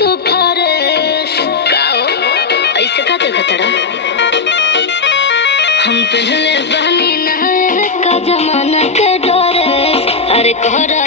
तू फारेस काओ ऐसे का देखतड़ा हम पहले बनी ना का जमाना के डरे अरे कोहरा